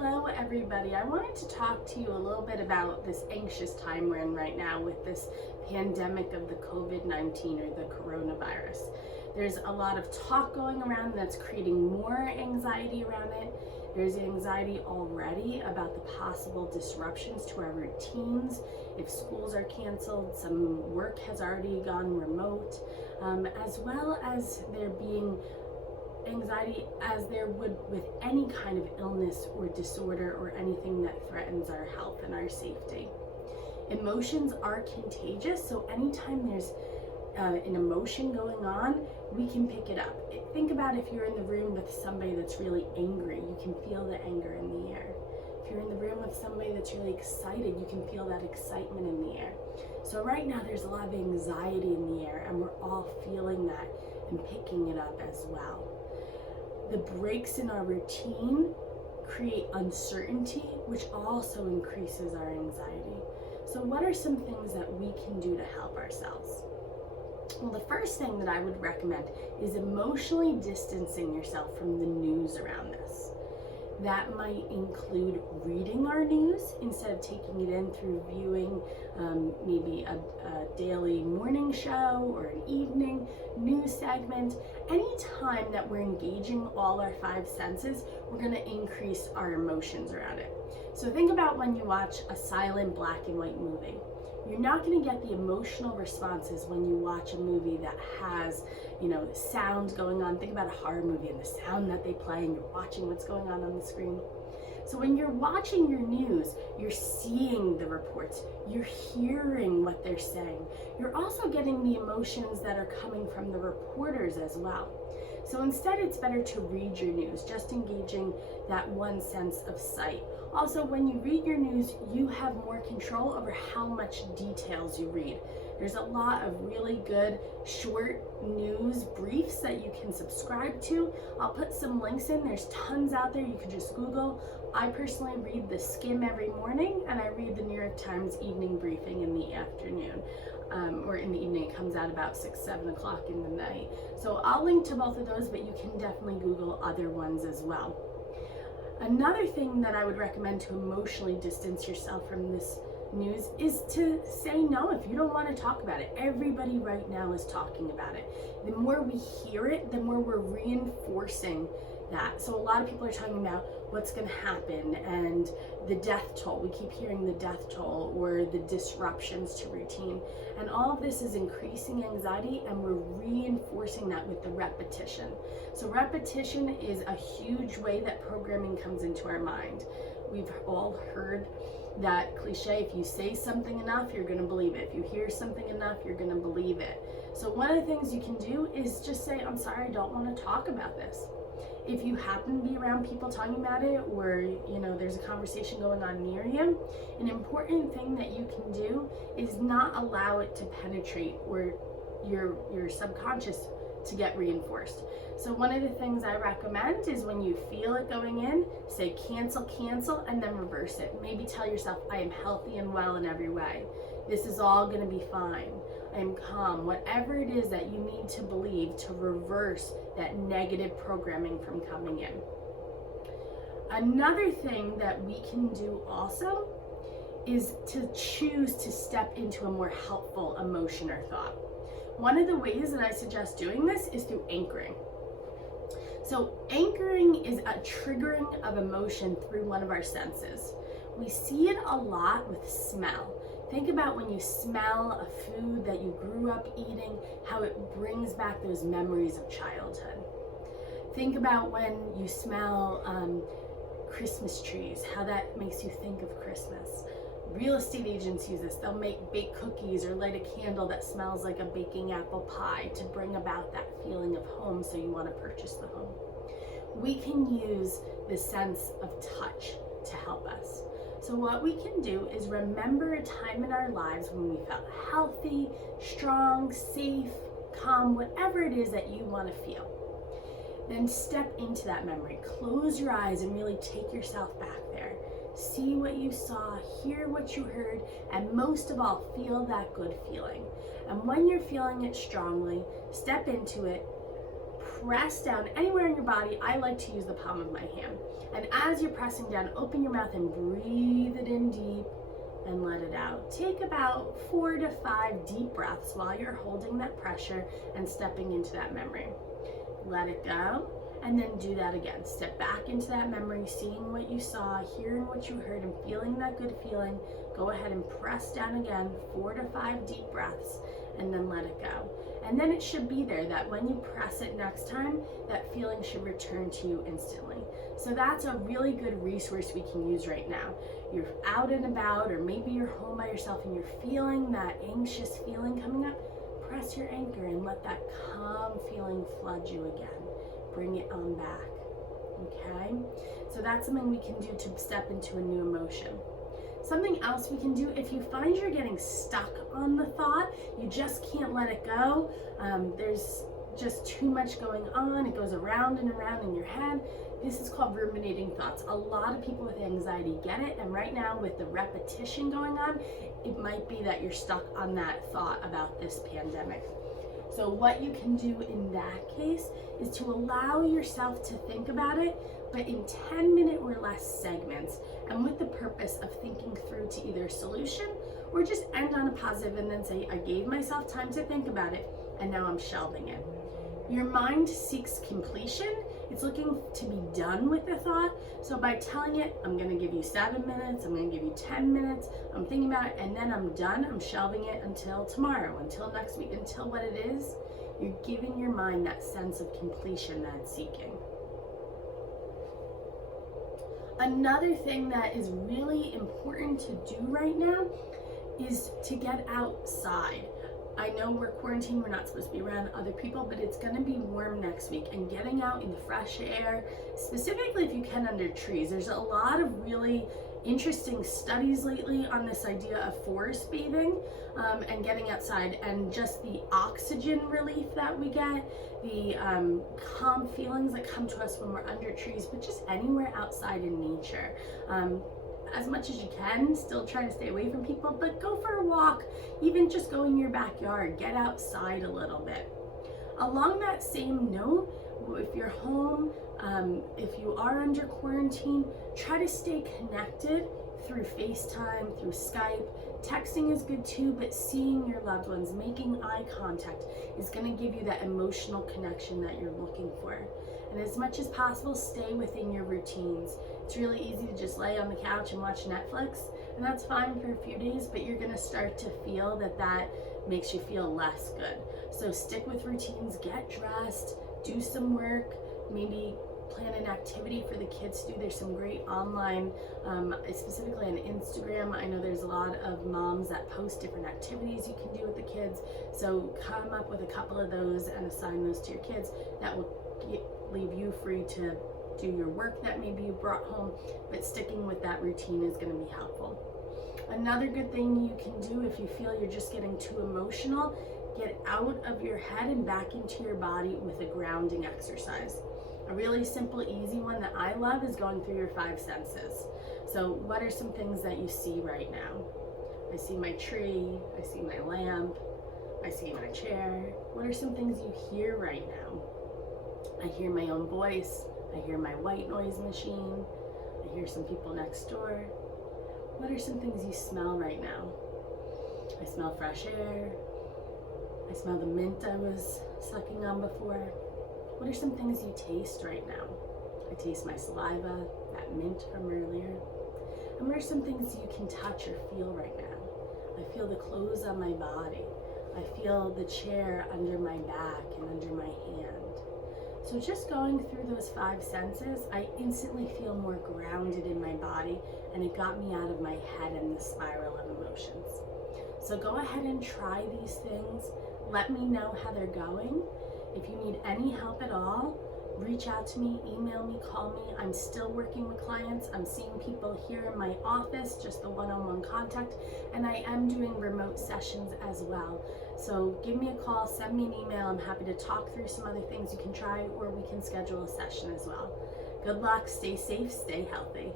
Hello everybody. I wanted to talk to you a little bit about this anxious time we're in right now with this pandemic of the COVID-19 or the coronavirus. There's a lot of talk going around that's creating more anxiety around it. There's anxiety already about the possible disruptions to our routines. If schools are canceled, some work has already gone remote, as well as there being anxiety as there would with any kind of illness or disorder or anything that threatens our health and our safety. Emotions are contagious, so anytime there's an emotion going on, we can pick it up. Think about if you're in the room with somebody that's really angry, you can feel the anger in the air. If you're in the room with somebody that's really excited, you can feel that excitement in the air. So right now there's a lot of anxiety in the air, and we're all feeling that and picking it up as well. The breaks in our routine create uncertainty, which also increases our anxiety. So what are some things that we can do to help ourselves? Well, the first thing that I would recommend is emotionally distancing yourself from the news around this. That might include reading our news instead of taking it in through viewing maybe a daily morning show or an evening news segment. Anytime that we're engaging all our five senses, we're going to increase our emotions around it. So think about when you watch a silent black and white movie. You're not going to get the emotional responses when you watch a movie that has, sound going on. Think about a horror movie and the sound that they play, and you're watching what's going on the screen. So when you're watching your news, you're seeing the reports, you're hearing what they're saying. You're also getting the emotions that are coming from the reporters as well. So instead, it's better to read your news, just engaging that one sense of sight. Also, when you read your news, you have more control over how much details you read. There's a lot of really good short news briefs that you can subscribe to. I'll put some links in. There's tons out there. You can just Google. I personally read TheSkimm every morning, and I read the New York Times evening briefing in the afternoon. Or in the evening. It comes out about 6, 7 o'clock in the night. So I'll link to both of those, but you can definitely Google other ones as well. Another thing that I would recommend to emotionally distance yourself from this news is to say no if you don't want to talk about it. Everybody right now is talking about it. The more we hear it, the more we're reinforcing that. So a lot of people are talking about what's going to happen and the death toll. We keep hearing the death toll or the disruptions to routine. And all of this is increasing anxiety, and we're reinforcing that with the repetition. So repetition is a huge way that programming comes into our mind. We've all heard that cliche, if you say something enough, you're going to believe it. If you hear something enough, you're going to believe it. So one of the things you can do is just say, I'm sorry, I don't want to talk about this. If you happen to be around people talking about it, or there's a conversation going on near you, an important thing that you can do is not allow it to penetrate or your subconscious to get reinforced. So one of the things I recommend is when you feel it going in, say cancel, and then reverse it. Maybe tell yourself, I am healthy and well in every way. This is all going to be fine. I am calm. Whatever it is that you need to believe to reverse that negative programming from coming in. Another thing that we can do also is to choose to step into a more helpful emotion or thought. One of the ways that I suggest doing this is through anchoring. So anchoring is a triggering of emotion through one of our senses. We see it a lot with smell. Think about when you smell a food that you grew up eating, how it brings back those memories of childhood. Think about when you smell Christmas trees, how that makes you think of Christmas. Real estate agents use this. They'll make baked cookies or light a candle that smells like a baking apple pie to bring about that feeling of home, so you want to purchase the home. We can use the sense of touch to help us. So what we can do is remember a time in our lives when we felt healthy, strong, safe, calm, whatever it is that you want to feel. Then step into that memory. Close your eyes and really take yourself back there. See what you saw, hear what you heard, and most of all, feel that good feeling. And when you're feeling it strongly, step into it, press down anywhere in your body. I like to use the palm of my hand. And as you're pressing down, open your mouth and breathe it in deep and let it out. Take about 4 to 5 deep breaths while you're holding that pressure and stepping into that memory. Let it go, and then do that again. Step back into that memory, seeing what you saw, hearing what you heard, and feeling that good feeling. Go ahead and press down again, 4 to 5 deep breaths, and then let it go. And then it should be there that when you press it next time, that feeling should return to you instantly. So that's a really good resource we can use right now. You're out and about, or maybe you're home by yourself and you're feeling that anxious feeling coming up. Press your anchor and let that calm feeling flood you again. Bring it on back, okay? So that's something we can do to step into a new emotion. Something else we can do, if you find you're getting stuck on the thought, you just can't let it go, there's just too much going on, it goes around and around in your head, this is called ruminating thoughts. A lot of people with anxiety get it, and right now with the repetition going on, it might be that you're stuck on that thought about this pandemic. So what you can do in that case is to allow yourself to think about it, but in 10-minute or less segments, and with the purpose of thinking through to either a solution or just end on a positive and then say, I gave myself time to think about it, and now I'm shelving it. Your mind seeks completion. It's looking to be done with the thought. So by telling it, I'm going to give you 7 minutes, I'm going to give you 10 minutes, I'm thinking about it, and then I'm done, I'm shelving it until tomorrow, until next week, until what it is, you're giving your mind that sense of completion that it's seeking. Another thing that is really important to do right now is to get outside. I know we're quarantined, we're not supposed to be around other people, but it's gonna be warm next week, and getting out in the fresh air, specifically if you can under trees. There's a lot of really interesting studies lately on this idea of forest bathing and getting outside, and just the oxygen relief that we get, the calm feelings that come to us when we're under trees, but just anywhere outside in nature. As much as you can, still try to stay away from people, but go for a walk, even just go in your backyard, get outside a little bit. Along that same note, if you're home, if you are under quarantine, try to stay connected through FaceTime, through Skype. Texting is good too, but seeing your loved ones, making eye contact is going to give you that emotional connection that you're looking for. And as much as possible, stay within your routines. It's really easy to just lay on the couch and watch Netflix, and that's fine for a few days, but you're going to start to feel that makes you feel less good. So stick with routines, get dressed, do some work, maybe plan an activity for the kids to do. There's some great online, specifically on Instagram. I know there's a lot of moms that post different activities you can do with the kids. So come up with a couple of those and assign those to your kids. That will leave you free to do your work that maybe you brought home, but sticking with that routine is going to be helpful. Another good thing you can do if you feel you're just getting too emotional, get out of your head and back into your body with a grounding exercise. A really simple, easy one that I love is going through your 5 senses. So what are some things that you see right now? I see my tree, I see my lamp, I see my chair. What are some things you hear right now? I hear my own voice, I hear my white noise machine, I hear some people next door. What are some things you smell right now? I smell fresh air, I smell the mint I was sucking on before. What are some things you taste right now? I taste my saliva, that mint from earlier. And what are some things you can touch or feel right now? I feel the clothes on my body. I feel the chair under my back and under my hand. So just going through those 5 senses, I instantly feel more grounded in my body, and it got me out of my head and the spiral of emotions. So go ahead and try these things. Let me know how they're going. If you need any help at all, reach out to me, email me, call me. I'm still working with clients. I'm seeing people here in my office, just the one-on-one contact, and I am doing remote sessions as well. So give me a call, send me an email. I'm happy to talk through some other things you can try, or we can schedule a session as well. Good luck, stay safe, stay healthy.